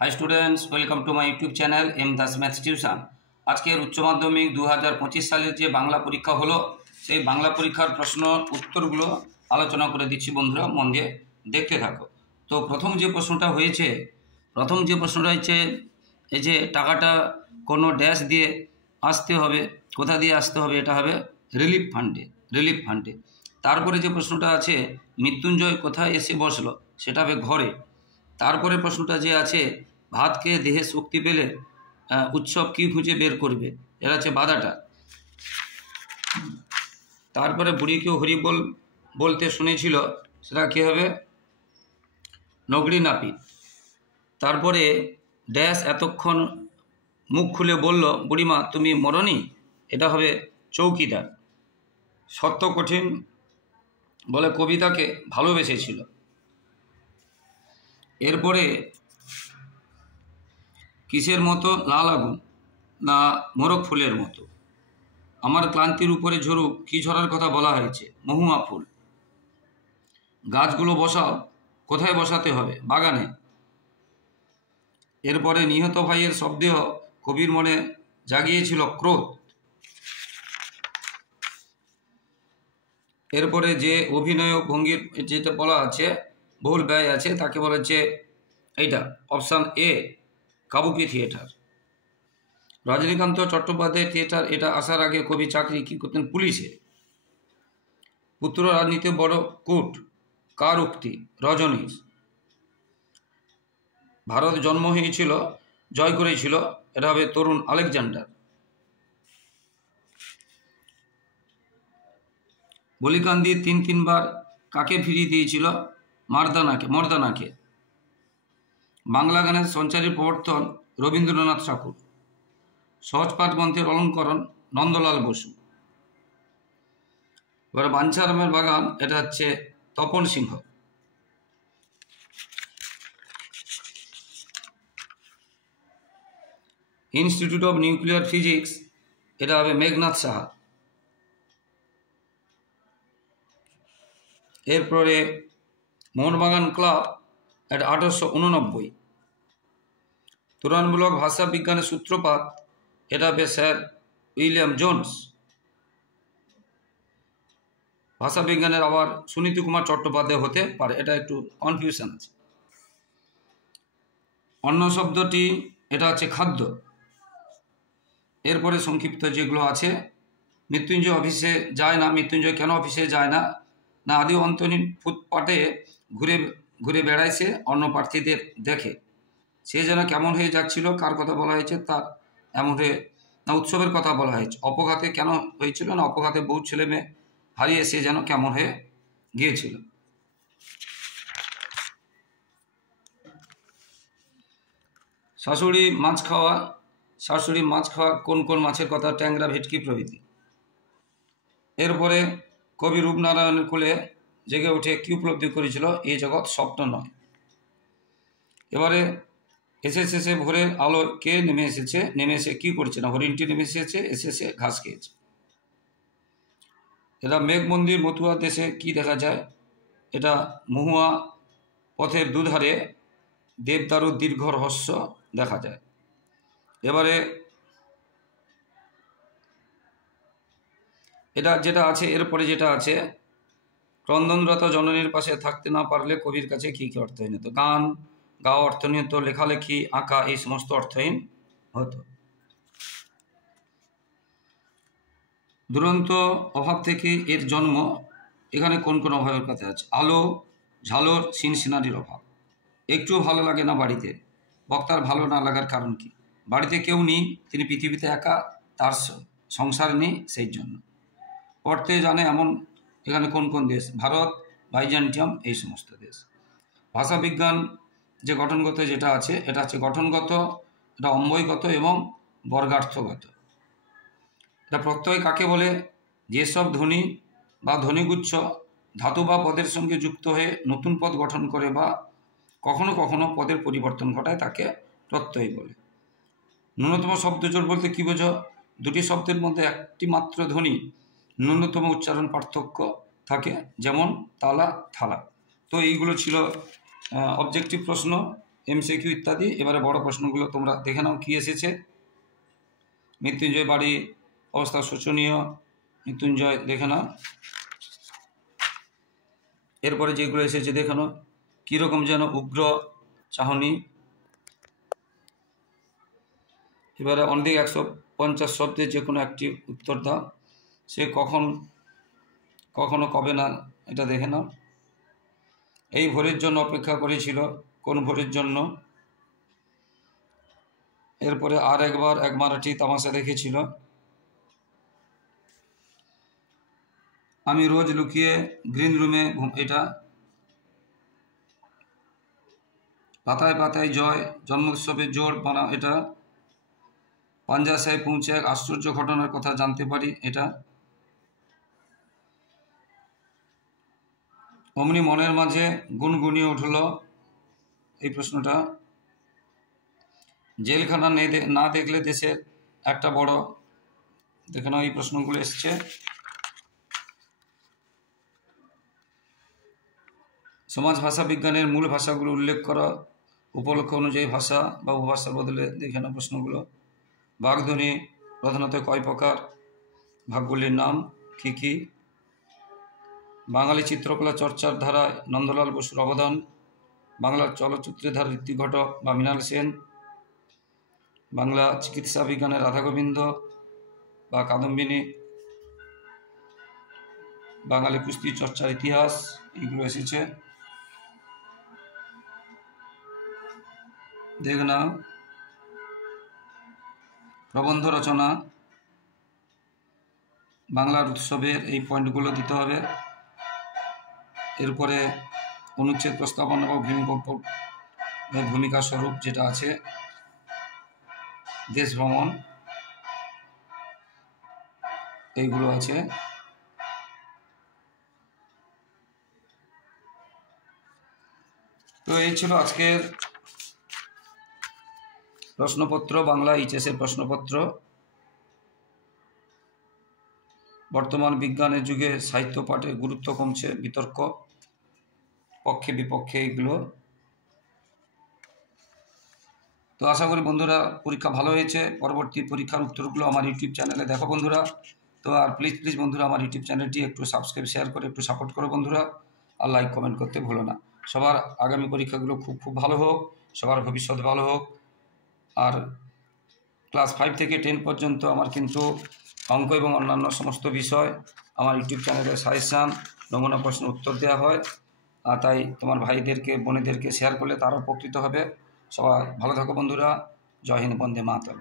High students, welcome to my YouTube channel M Das maths tuition. আজকের উচ্চ মাধ্যমিক 2025 সালের যে বাংলা পরীক্ষা হলো, সেই বাংলা পরীক্ষার প্রশ্ন উত্তরগুলো আলোচনা করে দিচ্ছি। বন্ধুরা মন দিয়ে দেখতে থাকো। তো প্রথম যে প্রশ্নটা হয়েছে এই যে টাকাটা কোনো ড্যাশ দিয়ে আসতে হবে, কোথা দিয়ে আসতে হবে? এটা হবে রিলিফ ফান্ডে। তারপরে যে প্রশ্নটা আছে, মৃত্যুঞ্জয় কোথায় এসে বসলো, সেটা হবে ঘরে। তারপরে প্রশ্নটা যে আছে, ভাত খেয়ে দেহে শক্তি পেলে উৎসব কি খুঁজে বের করবে, এরা হচ্ছে বাধাটা। তারপরে বুড়িকে হরি বলতে শুনেছিল, সেটা কী হবে? নগরী নাপিত। তারপরে ড্যাশ এতক্ষণ মুখ খুলে বলল বুড়িমা তুমি মরনি, এটা হবে চৌকিদার। সত্য কঠিন বলে কবিতাকে ভালোবেসেছিল। এরপরে কিসের মতো লাল আগুন, না মোরগ ফুলের মতো। আমার ক্লান্তির উপরে ঝরুক, কি ঝরার কথা বলা হয়েছে? মহুয়া ফুল। গাছগুলো বসাও, কোথায় বসাতে হবে? বাগানে। এরপরে নিহত ভাইয়ের শবদেহ কবির মনে জাগিয়েছিল ক্রোধ। এরপরে যে অভিনয় ভঙ্গির যেটা বলা আছে, বহুল ব্যয় আছে, তাকে বলা হচ্ছে এইটা option A, Kabuki theatre. Rajanikanta Chattopadhyay theatre, এটা আসার আগে কবি চাকরি কি করতেন? পুলিশে। পুত্র রাজনীতি বড় কুট, কার উক্তি? রজনীশ। ভারত জন্ম হয়েছিল, জয় করেছিল, এটা হবে তরুণ আলেকজান্ডার। বলিকান্দি তিনবার কাকে ফিরিয়ে দিয়েছিল? মর্দানাকে। বাংলা গানের সঞ্চারী প্রবর্তন রবীন্দ্রনাথ ঠাকুর। সহজপাঠ গ্রন্থের অলঙ্করণ নন্দলাল বসু। এবার বাঞ্ছারামের বাগান, এটা হচ্ছে তপন সিংহ। ইনস্টিটিউট অফ নিউক্লিয়ার ফিজিক্স, এটা হবে মেঘনাথ সাহা। এরপরে মোহনবাগান ক্লাব, এটা 1889। তুলনামূলক ভাষা বিজ্ঞানের সূত্রপাত, এটা হবে স্যার উইলিয়াম জোন্স। ভাষা বিজ্ঞানের আবার সুনীতি কুমার চট্টোপাধ্যায় হতে পারে, এটা একটু কনফিউশন আছে। অন্ন শব্দটি, এটা হচ্ছে খাদ্য। এরপরে সংক্ষিপ্ত যেগুলো আছে, মৃত্যুঞ্জয় অফিসে যায় না। মৃত্যুঞ্জয় কেন অফিসে যায় না? না আদি অন্তহীন ফুটপাতে ঘুরে বেড়াইছে, অন্য প্রার্থীদের দেখে। সে যেন কেমন হয়ে যাচ্ছিল, কার কথা বলা হয়েছে? তার এমন হয়ে, না উৎসবের কথা বলা হয়েছে। অপঘাতে কেন হয়েছিল? না অপঘাতে বহু ছেলে মেয়ে হারিয়ে সে যেন কেমন হয়ে গিয়েছিল। শাশুড়ি মাছ খাওয়া কোন কোন মাছের কথা? ট্যাংরা, ভেটকি প্রভৃতি। এরপরে কবি রূপনারায়ণের কোলে জেগে উঠে কি উপলব্ধি করেছিল? এই জগৎ স্বপ্ন নয়। এবারে এসে ভোরের আলো কে নেমে এসে কি করছে? না হরিণটি নেমে এসেছে ঘাস খেয়েছে। এটা মেঘ মন্দির মতুয়া দেশে কি দেখা যায়? এটা মহুয়া পথের দুধারে দেবদারুর দীর্ঘ রহস্য দেখা যায়। এবারে এটা যেটা আছে, এরপরে যেটা আছে, ক্রন্দনরত জননীর পাশে থাকতে না পারলে কবির কাছে কী কী অর্থহীন হতো? গান গাওয়া অর্থহীন হতো, লেখালেখি আঁকা এই সমস্ত অর্থহীন হতো। দুরন্ত অভাব থেকে এর জন্ম, এখানে কোন কোন অভাবের কথা আছে? আলো ঝালর সিনারির অভাব। একটু ভালো লাগে না বাড়িতে, বক্তার ভালো না লাগার কারণ কি? বাড়িতে কেউ নেই, তিনি পৃথিবীতে একা, তার সংসার নেই, সেই জন্য। পড়তে জানে এমন, এখানে কোন কোন দেশ? ভারত, বাইজেন্টিয়াম, এই সমস্ত দেশ। ভাষা বিজ্ঞান যে গঠনগত যেটা আছে, এটা হচ্ছে গঠনগত, এটা অম্বয়গত এবং বর্গার্থগত। এটা প্রত্যয় কাকে বলে? যেসব ধ্বনি বা ধ্বনিগুচ্ছ ধাতু বা পদের সঙ্গে যুক্ত হয়ে নতুন পদ গঠন করে বা কখনো কখনো পদের পরিবর্তন ঘটায়, তাকে প্রত্যয় বলে। ন্যূনতম শব্দজোড় বলতে কি বোঝো? দুটি শব্দের মধ্যে একটি মাত্র ধ্বনি ন্যূনতম উচ্চারণ পার্থক্য থাকে, যেমন তালা থালা। তো এইগুলো ছিল অবজেক্টিভ প্রশ্ন। এমসিকিউ ইত্যাদি। এবারে বড় প্রশ্নগুলো তোমরা দেখে নাও কী এসেছে। মৃত্যুঞ্জয় বাড়ি অবস্থা শোচনীয়, মৃত্যুঞ্জয় দেখে নাও। এরপরে যেগুলো এসেছে দেখে নাও, কীরকম যেন উগ্র চাহনি। এবারে অনধিক 150 শব্দের যে কোনো একটি উত্তর দাও। সে কখনো কবে না, এটা দেখে নাও। এই ভোরের জন্য অপেক্ষা করেছিল, কোন ভোরের জন্য? এরপরে আর একবার এক মারাঠি তামাশা দেখেছিল। আমি রোজ লুকিয়ে গ্রিন রুমে এটা। পাতায় পাতায় জয়, জন্মোৎসবে জোর বানা, এটা। পাঞ্জা সাহেব পৌঁছে এক আশ্চর্য ঘটনার কথা জানতে পারি, এটা। অমনি মনের মাঝে গুনগুনিয়ে উঠল, এই প্রশ্নটা। জেলখানা না দেখলে দেশের একটা বড়, দেখে নাও এই প্রশ্নগুলো এসছে। সমাজ ভাষা বিজ্ঞানের মূল ভাষাগুলো উল্লেখ করা, উপলক্ষ অনুযায়ী ভাষা বা উপভাষার বদলে দেখে নাও প্রশ্নগুলো। বাগধ্বনি প্রধানত কয় প্রকার, ভাগগুলির নাম কী কী? বাঙালি চিত্রকলা চর্চার ধারায় নন্দলাল বসুর অবদান। বাংলার চলচ্চিত্রের ধারা ঋত্বিক ঘটক বা মৃণাল সেন। বাংলা চিকিৎসা বিজ্ঞানের রাধাগোবিন্দ বা কাদম্বিনী। বাঙালি কুস্তি চর্চার ইতিহাস, এইগুলো এসেছে, দেখে নাও। প্রবন্ধ রচনা, বাংলার উৎসবের এই পয়েন্টগুলো দিতে হবে। এরপরে অনুচ্ছেদ প্রস্তাবনা বা ভূমিকা স্বরূপ যেটা আছে, দেশ ভ্রমণ, এইগুলো আছে। তো এই ছিল আজকের প্রশ্নপত্র, বাংলা এইচএসের প্রশ্নপত্র। বর্তমান বিজ্ঞানের যুগে সাহিত্য পাঠের গুরুত্ব কমছে, বিতর্ক পক্ষে বিপক্ষে এইগুলো। তো আশা করি বন্ধুরা পরীক্ষা ভালো হয়েছে। পরবর্তী পরীক্ষার উত্তরগুলো আমার ইউটিউব চ্যানেলে দেখো বন্ধুরা। তো আর প্লিজ বন্ধুরা আমার ইউটিউব চ্যানেলটি একটু সাবস্ক্রাইব, শেয়ার করে একটু সাপোর্ট করো বন্ধুরা। আর লাইক কমেন্ট করতে ভুলো না। সবার আগামী পরীক্ষাগুলো খুব ভালো হোক, সবার ভবিষ্যৎ ভালো হোক। আর ক্লাস 5 থেকে 10 পর্যন্ত আমার কিন্তু অঙ্ক এবং অন্যান্য সমস্ত বিষয় আমার ইউটিউব চ্যানেলে সাজেশান, নমুনা প্রশ্ন উত্তর দেওয়া হয়। আর তাই তোমার ভাইদেরকে বোনেদেরকে শেয়ার করলে তারাও উপকৃত হবে। সবাই ভালো থাকো বন্ধুরা। জয় হিন্দ, বন্দে মাতরম।